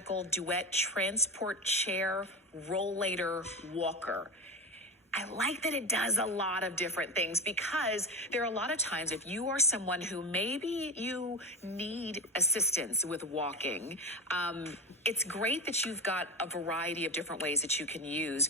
Duet transport chair rollator walker. I like that it does a lot of different things because there are a lot of times if you are someone who maybe you need assistance with walking, it's great that you've got a variety of different ways that you can use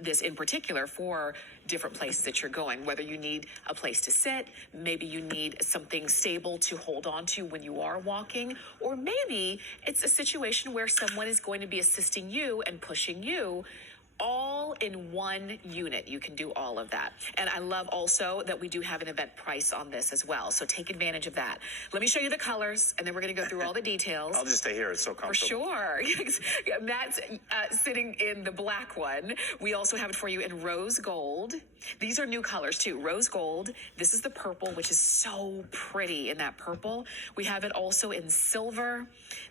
this in particular for different places that you're going, whether you need a place to sit, maybe you need something stable to hold on to when you are walking, or maybe it's a situation where someone is going to be assisting you and pushing you all in one unit. You can do all of that. And I love also that we do have an event price on this as well. So take advantage of that. Let me show you the colors, and then we're going to go through all the details. I'll just stay here. It's so comfortable. For sure. Matt's sitting in the black one. We also have it for you in rose gold. These are new colors too. Rose gold. This is the purple, which is so pretty in that purple. We have it also in silver.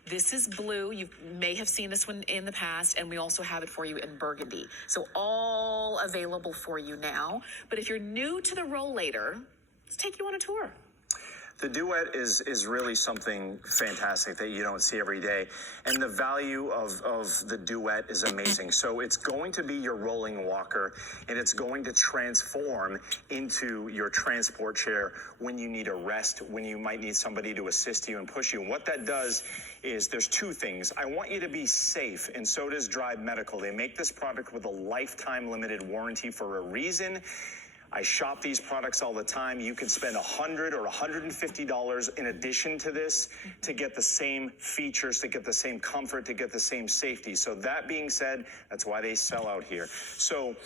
This is blue. You may have seen this one in the past, and we also have it for you in burgundy. So all available for you now. But if you're new to the rollator, let's take you on a tour. The Duet is really something fantastic that you don't see every day. And the value of the Duet is amazing. So it's going to be your rolling walker, and it's going to transform into your transport chair when you need a rest, when you might need somebody to assist you and push you. And what that does is there's two things. I want you to be safe, and so does Drive Medical. They make this product with a lifetime limited warranty for a reason. I shop these products all the time. You could spend $100 or $150 in addition to this to get the same features, to get the same comfort, to get the same safety. So that being said, that's why they sell out here. So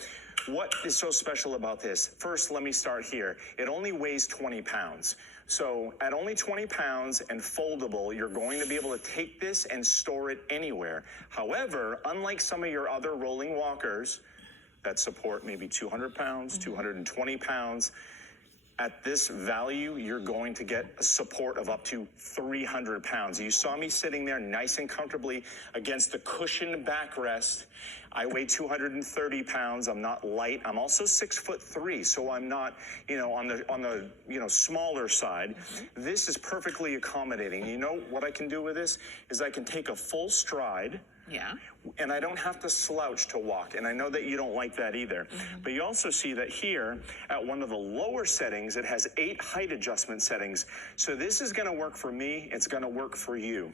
what is so special about this? First, let me start here. It only weighs 20 pounds. So at only 20 pounds and foldable, you're going to be able to take this and store it anywhere. However, unlike some of your other rolling walkers that support maybe 200 pounds, 220 pounds, at this value, you're going to get a support of up to 300 pounds. You saw me sitting there nice and comfortably against the cushioned backrest. I weigh 230 pounds. I'm not light. I'm also 6'3", so I'm not, on the smaller side. This is perfectly accommodating. You know what I can do with this is I can take a full stride. Yeah. And I don't have to slouch to walk. And I know that you don't like that either. But you also see that here at one of the lower settings, it has 8 height adjustment settings. So this is going to work for me. It's going to work for you.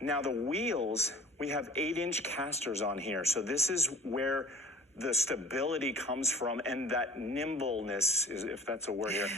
Now the wheels, we have 8-inch casters on here. So this is where the stability comes from, and that nimbleness, if that's a word here,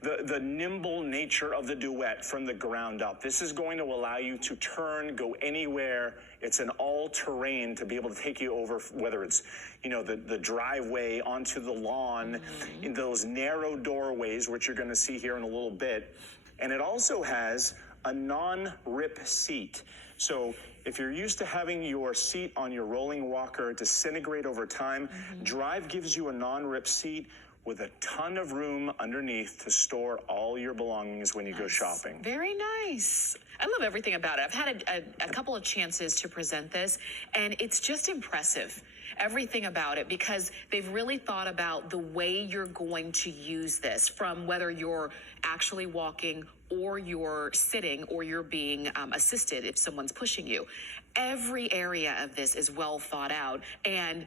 the nimble nature of the Duet from the ground up. This is going to allow you to turn, go anywhere. It's an all-terrain to be able to take you over, whether it's, the driveway onto the lawn, in those narrow doorways, which you're going to see here in a little bit. And it also has a non-rip seat. So if you're used to having your seat on your rolling walker disintegrate over time, Drive gives you a non-rip seat with a ton of room underneath to store all your belongings when you go shopping. Very nice. I love everything about it. I've had a couple of chances to present this, and it's just impressive, everything about it, because they've really thought about the way you're going to use this, from whether you're actually walking or you're sitting or you're being assisted if someone's pushing you. Every area of this is well thought out, and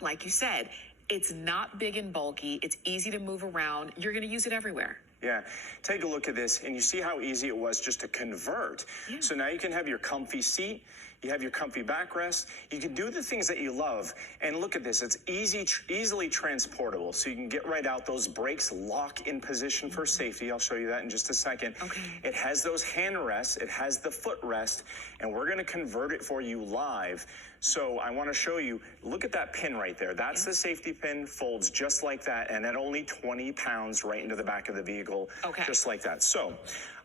like you said, it's not big and bulky. It's easy to move around. You're going to use it everywhere. Yeah, take a look at this, and you see how easy it was just to convert. Yeah. So now you can have your comfy seat, you have your comfy backrest, you can do the things that you love. And look at this, it's easily transportable, so you can get right out. Those brakes lock in position for safety. I'll show you that in just a second. Okay. It has those hand rests, it has the footrest, and we're going to convert it for you live. So I want to show you, look at that pin right there. That's the safety pin, folds just like that, and at only 20 pounds right into the back of the vehicle, just like that. So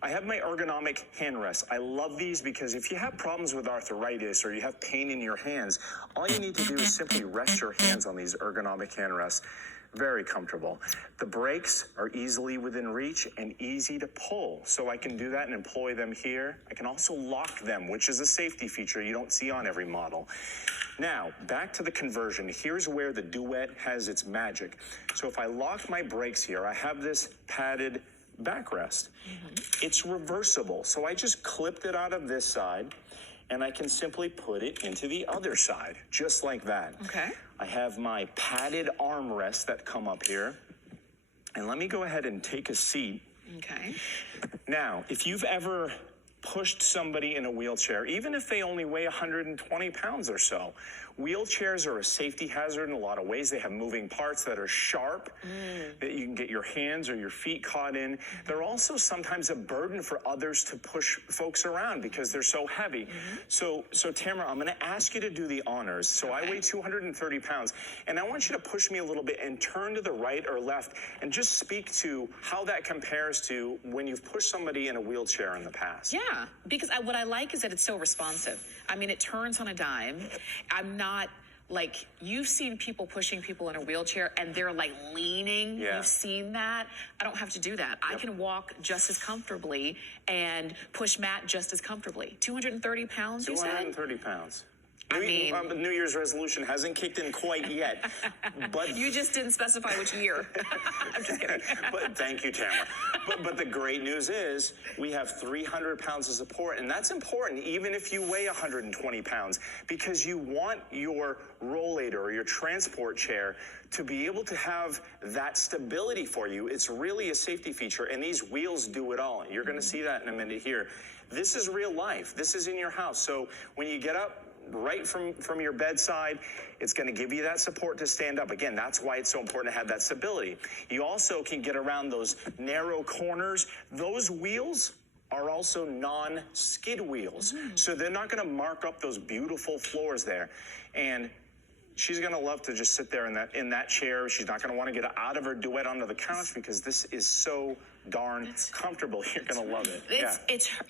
I have my ergonomic hand rests. I love these because if you have problems with arthritis or you have pain in your hands, all you need to do is simply rest your hands on these ergonomic hand rests. Very comfortable. The brakes are easily within reach and easy to pull. So I can do that and employ them here. I can also lock them, which is a safety feature you don't see on every model. Now, back to the conversion. Here's where the Duet has its magic. So if I lock my brakes here, I have this padded backrest. It's reversible. So I just clipped it out of this side, and I can simply put it into the other side, just like that. Okay. I have my padded armrests that come up here. And let me go ahead and take a seat. Okay. Now, if you've ever pushed somebody in a wheelchair, even if they only weigh 120 pounds or so, wheelchairs are a safety hazard in a lot of ways. They have moving parts that are sharp, that you can get your hands or your feet caught in. They're also sometimes a burden for others to push folks around because they're so heavy. So Tamara, I'm going to ask you to do the honors. So I weigh 230 pounds, and I want you to push me a little bit and turn to the right or left and just speak to how that compares to when you've pushed somebody in a wheelchair in the past. Yeah, because what I like is that it's so responsive. I mean, it turns on a dime. I'm not like, you've seen people pushing people in a wheelchair and they're like leaning. Yeah. You've seen that. I don't have to do that. I can walk just as comfortably and push Matt just as comfortably. 230 pounds, you said? 230 pounds. I mean, New Year's resolution hasn't kicked in quite yet, but you just didn't specify which year. I'm just kidding. But thank you, Tamara. But the great news is we have 300 pounds of support, and that's important even if you weigh 120 pounds, because you want your rollator or your transport chair to be able to have that stability for you. It's really a safety feature, and these wheels do it all. You're going to see that in a minute here. This is real life. This is in your house. So when you get up, right from your bedside, it's going to give you that support to stand up. Again, that's why it's so important to have that stability. You also can get around those narrow corners. Those wheels are also non-skid wheels. So they're not going to mark up those beautiful floors there. And she's going to love to just sit there in that chair. She's not going to want to get out of her Duet onto the couch because this is so darn comfortable. You're going to love it.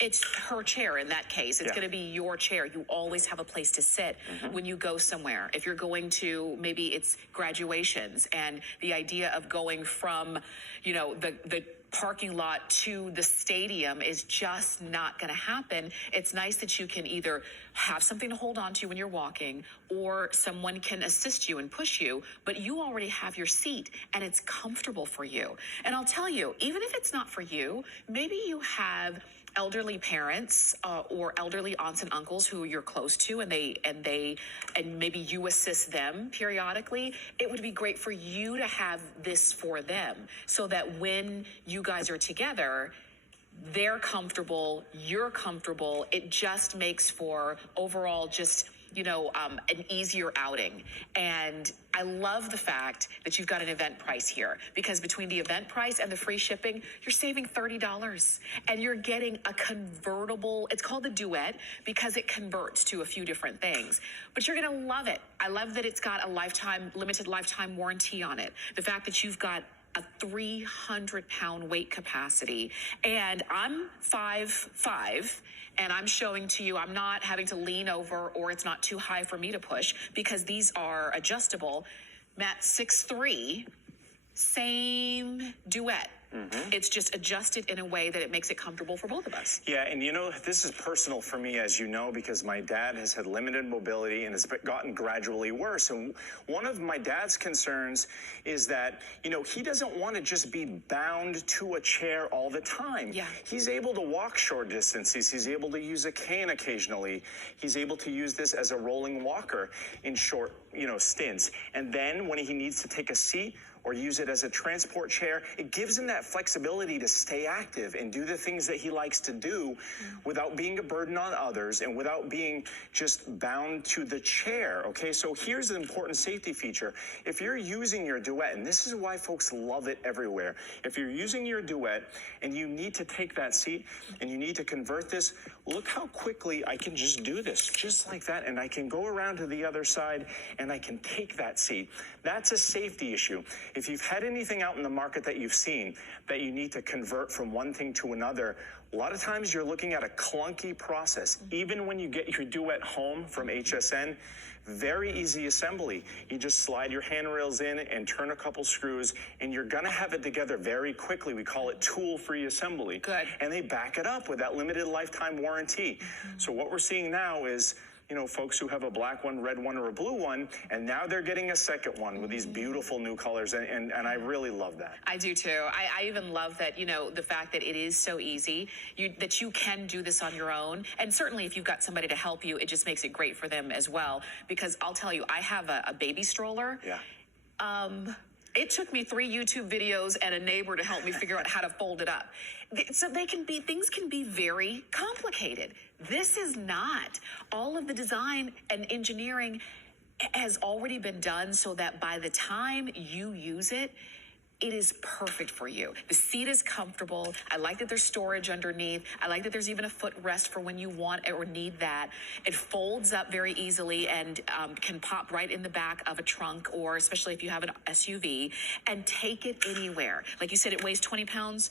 It's her chair in that case. It's going to be your chair. You always have a place to sit when you go somewhere. If you're going to, maybe it's graduations, and the idea of going from, the parking lot to the stadium is just not going to happen. It's nice that you can either have something to hold on to when you're walking, or someone can assist you and push you, but you already have your seat and it's comfortable for you. And I'll tell you, even if it's not for you, maybe you have elderly parents or elderly aunts and uncles who you're close to, and maybe you assist them periodically. It would be great for you to have this for them, so that when you guys are together, they're comfortable, you're comfortable. It just makes for overall just an easier outing. And I love the fact that you've got an event price here, because between the event price and the free shipping, you're saving $30, and you're getting a convertible. It's called the Duet because it converts to a few different things, but you're going to love it. I love that it's got a limited lifetime warranty on it. The fact that you've got a 300-pound weight capacity, and I'm 5'5", and I'm showing to you I'm not having to lean over, or it's not too high for me to push because these are adjustable. Matt, 6'3", same Duet. It's just adjusted in a way that it makes it comfortable for both of us. Yeah, and this is personal for me, as you know, because my dad has had limited mobility and has gotten gradually worse. And one of my dad's concerns is that, he doesn't want to just be bound to a chair all the time. Yeah. He's able to walk short distances. He's able to use a cane occasionally. He's able to use this as a rolling walker in short, stints. And then when he needs to take a seat or use it as a transport chair, it gives him that flexibility to stay active and do the things that he likes to do without being a burden on others and without being just bound to the chair. Okay, so here's an important safety feature. If you're using your Duet, and this is why folks love it everywhere, if you're using your Duet and you need to take that seat and you need to convert this, look how quickly I can just do this, just like that, and I can go around to the other side and I can take that seat. That's a safety issue. If you've had anything out in the market that you've seen that you need to convert from one thing to another, a lot of times you're looking at a clunky process. Even when you get your Duet home from HSN, very easy assembly. You just slide your handrails in and turn a couple screws, and you're going to have it together very quickly. We call it tool-free assembly. Good. And they back it up with that limited lifetime warranty. So what we're seeing now is, folks who have a black one, red one, or a blue one, and now they're getting a second one with these beautiful new colors, and I really love that. I do too. I even love that, the fact that it is so easy, that you can do this on your own. And certainly if you've got somebody to help you, it just makes it great for them as well. Because I'll tell you, I have a baby stroller. Yeah. It took me 3 YouTube videos and a neighbor to help me figure out how to fold it up. So things can be very complicated. This is not. All of the design and engineering has already been done so that by the time you use it, it is perfect for you. The seat is comfortable. I like that there's storage underneath. I like that there's even a footrest for when you want it or need that. It folds up very easily and can pop right in the back of a trunk, or especially if you have an SUV, and take it anywhere. Like you said, it weighs 20 pounds.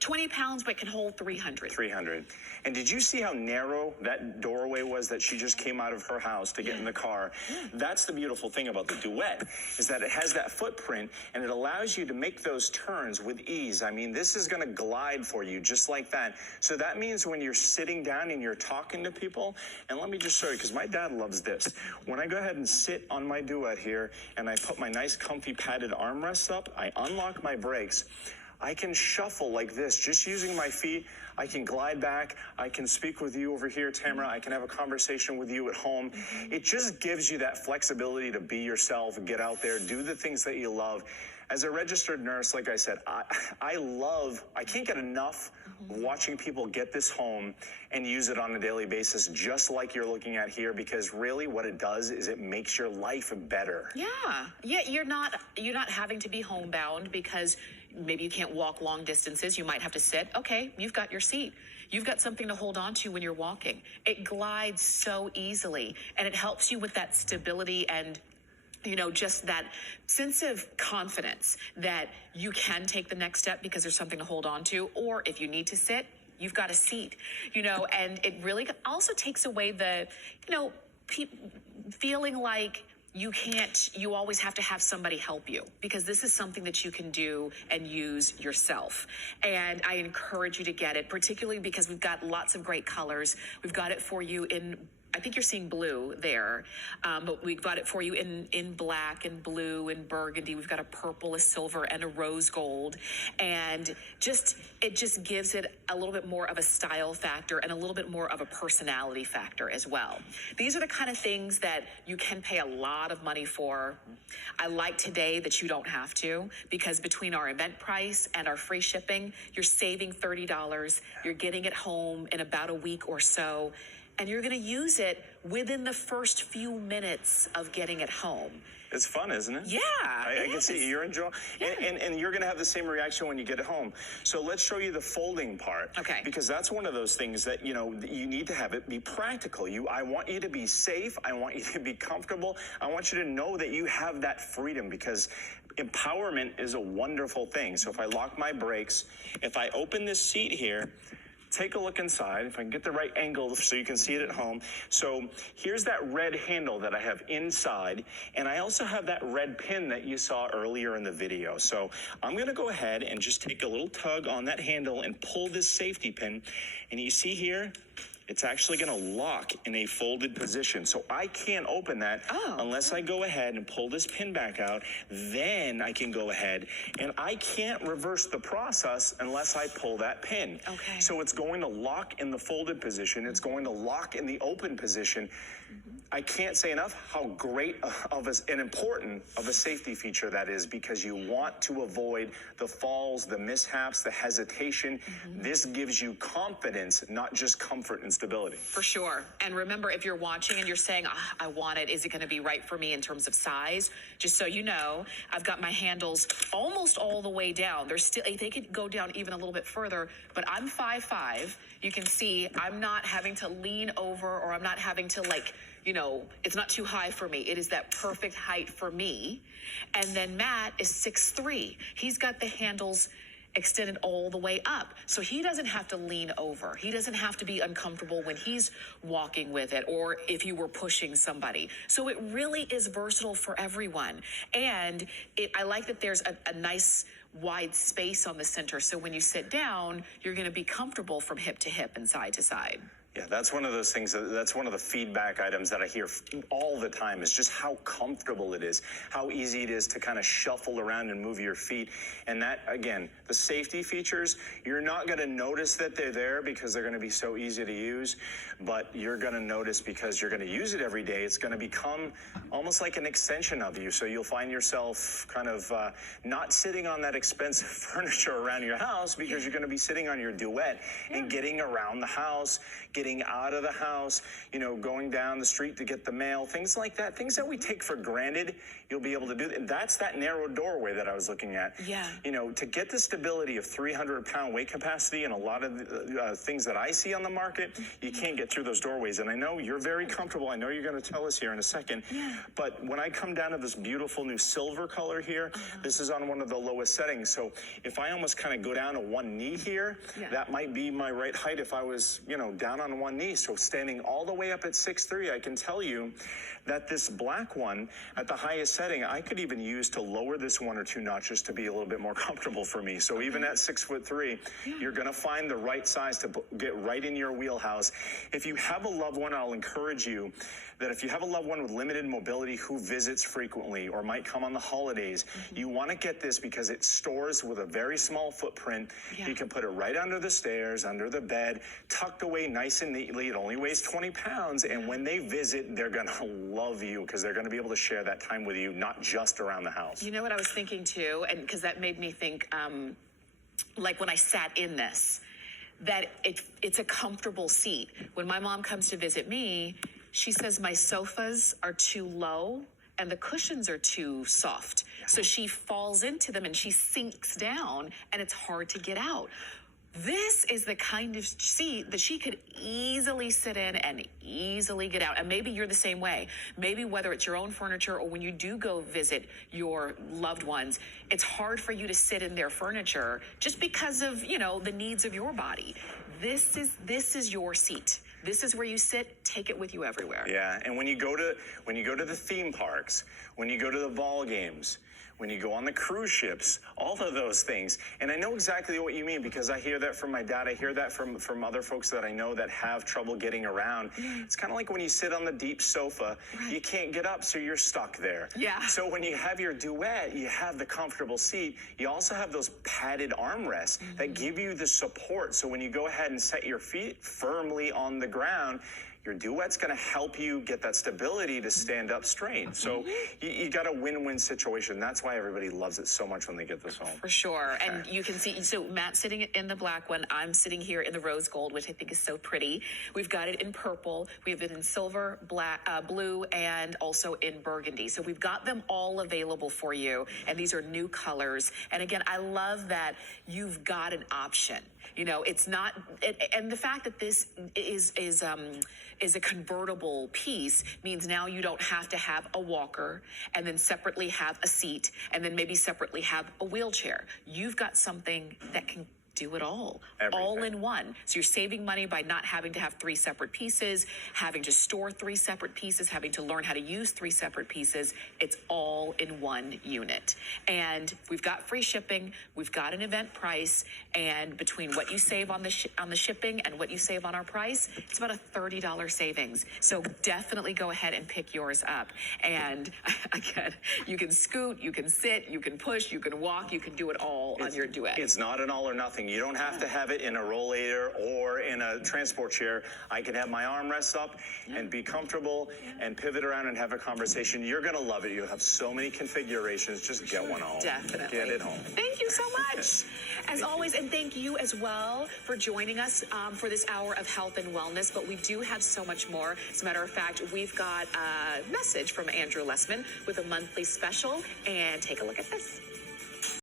20 pounds, but can hold 300. 300. And did you see how narrow that doorway was that she just came out of her house to get in the car? That's the beautiful thing about the Duet, is that it has that footprint and it allows you to make those turns with ease. This is going to glide for you just like that. So that means when you're sitting down and you're talking to people, and let me just show you, because my dad loves this. When I go ahead and sit on my Duet here and I put my nice comfy padded armrests up, I unlock my brakes, I can shuffle like this, just using my feet. I can glide back. I can speak with you over here, Tamara. I can have a conversation with you at home. It just gives you that flexibility to be yourself, get out there, do the things that you love. As a registered nurse, like I said, I can't get enough watching people get this home and use it on a daily basis, just like you're looking at here, because really what it does is it makes your life better. Yeah, you're not having to be homebound because maybe you can't walk long distances. You might have to sit. Okay, you've got your seat. You've got something to hold on to when you're walking. It glides so easily, and it helps you with that stability and just that sense of confidence that you can take the next step because there's something to hold on to. Or if you need to sit, you've got a seat, and it really also takes away the, feeling like you always have to have somebody help you, because this is something that you can do and use yourself. And I encourage you to get it, particularly because we've got lots of great colors. We've got it for you in, I think you're seeing blue there, but we've got it for you in black and blue and burgundy. We've got a purple, a silver, and a rose gold. And it just gives it a little bit more of a style factor and a little bit more of a personality factor as well. These are the kind of things that you can pay a lot of money for. I like today that you don't have to, because between our event price and our free shipping, you're saving $30. You're getting it home in about a week or so. And you're going to use it within the first few minutes of getting it home. It's fun, isn't it? Yeah. I can see you're enjoying, and you're going to have the same reaction when you get it home. So let's show you the folding part. Okay. Because that's one of those things that, you need to have it be practical. I want you to be safe. I want you to be comfortable. I want you to know that you have that freedom, because empowerment is a wonderful thing. So if I lock my brakes, if I open this seat here, take a look inside, if I can get the right angle so you can see it at home. So here's that red handle that I have inside, and I also have that red pin that you saw earlier in the video. So I'm going to go ahead and just take a little tug on that handle and pull this safety pin, and you see here, it's actually going to lock in a folded position. So I can't open that unless I go ahead and pull this pin back out. Then I can go ahead, and I can't reverse the process unless I pull that pin. Okay. So it's going to lock in the folded position. It's going to lock in the open position. I can't say enough how great and important of a safety feature that is, because you want to avoid the falls, the mishaps, the hesitation. This gives you confidence, not just comfort and stability. For sure. And remember, if you're watching and you're saying, I want it, is it going to be right for me in terms of size? Just so you know, I've got my handles almost all the way down. They could go down even a little bit further, but I'm 5'5". You can see I'm not having to lean over, or I'm not having to it's not too high for me. It is that perfect height for me. And then Matt is 6'3". He's got the handles extended all the way up. So he doesn't have to lean over. He doesn't have to be uncomfortable when he's walking with it, or if you were pushing somebody. So it really is versatile for everyone. And I like that there's a nice wide space on the center. So when you sit down, you're going to be comfortable from hip to hip and side to side. Yeah, that's one of those things, that's one of the feedback items that I hear all the time is just how comfortable it is, how easy it is to kind of shuffle around and move your feet. And that, again, the safety features, you're not going to notice that they're there because they're going to be so easy to use, but you're going to notice because you're going to use it every day. It's going to become almost like an extension of you. So you'll find yourself kind of not sitting on that expensive furniture around your house because you're going to be sitting on your Duet and getting around the house, getting out of the house, you know, going down the street to get the mail, things like that, things that we take for granted, you'll be able to do. And that's that narrow doorway that I was looking at. Yeah. You know, to get the stability of 300-pound weight capacity and a lot of things that I see on the market, you can't get through those doorways. And I know you're very comfortable. I know you're going to tell us here in a second. Yeah. But when I come down to this beautiful new silver color here, this is on one of the lowest settings. So if I almost kind of go down to one knee here, that might be my right height if I was, you know, down on one knee. So standing all the way up at 6'3", I can tell you that this black one at the highest setting, I could even use to lower this 1 or 2 notches to be a little bit more comfortable for me. So even at 6'3", you're going to find the right size to get right in your wheelhouse. If you have a loved one, I'll encourage you that if you have a loved one with limited mobility who visits frequently or might come on the holidays, you want to get this because it stores with a very small footprint. You can put it right under the stairs, under the bed, tucked away nice and neatly. It only weighs 20 pounds. And when they visit, they're going to love you because they're going to be able to share that time with you, not just around the house. You know what I was thinking too, and because that made me think, like when I sat in this, that it's a comfortable seat. When my mom comes to visit me, she says my sofas are too low and the cushions are too soft. So she falls into them and she sinks down and it's hard to get out. This is the kind of seat that she could easily sit in and easily get out. And maybe you're the same way. Maybe whether it's your own furniture or when you do go visit your loved ones, it's hard for you to sit in their furniture just because of, you know, the needs of your body. This is your seat. This is where you sit. Take it with you everywhere. Yeah, and when you go to the theme parks, when you go to the ball games, when you go on the cruise ships, all of those things. And I know exactly what you mean because I hear that from my dad. I hear that from other folks that I know that have trouble getting around. It's kind of like when you sit on the deep sofa, you can't get up, so you're stuck there. Yeah. So when you have your Duet, you have the comfortable seat. You also have those padded armrests that give you the support. So when you go ahead and set your feet firmly on the ground, your Duet's going to help you get that stability to stand up straight. So you got a win-win situation. That's why everybody loves it so much when they get this home. For sure. And you can see, so Matt's sitting in the black one. I'm sitting here in the rose gold, which I think is so pretty. We've got it in purple. We have it in silver, black, blue, and also in burgundy. So we've got them all available for you. And these are new colors. And again, I love that you've got an option. You know, it's not, and the fact that this is a convertible piece means now you don't have to have a walker and then separately have a seat and then maybe separately have a wheelchair. You've got something that can do it all in one. So you're saving money by not having to have 3 separate pieces, having to store 3 separate pieces, having to learn how to use 3 separate pieces. It's all in one unit. And we've got free shipping, we've got an event price, and between what you save on the shipping and what you save on our price, it's about a $30 savings. So definitely go ahead and pick yours up. And again, you can scoot, you can sit, you can push, you can walk, you can do it all on your Duet. It's not an all or nothing. You don't have to have it in a rollator or in a transport chair. I can have my armrests up and be comfortable and pivot around and have a conversation. You're going to love it. You'll have so many configurations. Just get one home. Definitely. Get it home. Thank you so much. As always, and thank you as well for joining us for this hour of health and wellness. But we do have so much more. As a matter of fact, we've got a message from Andrew Lessman with a monthly special. And take a look at this.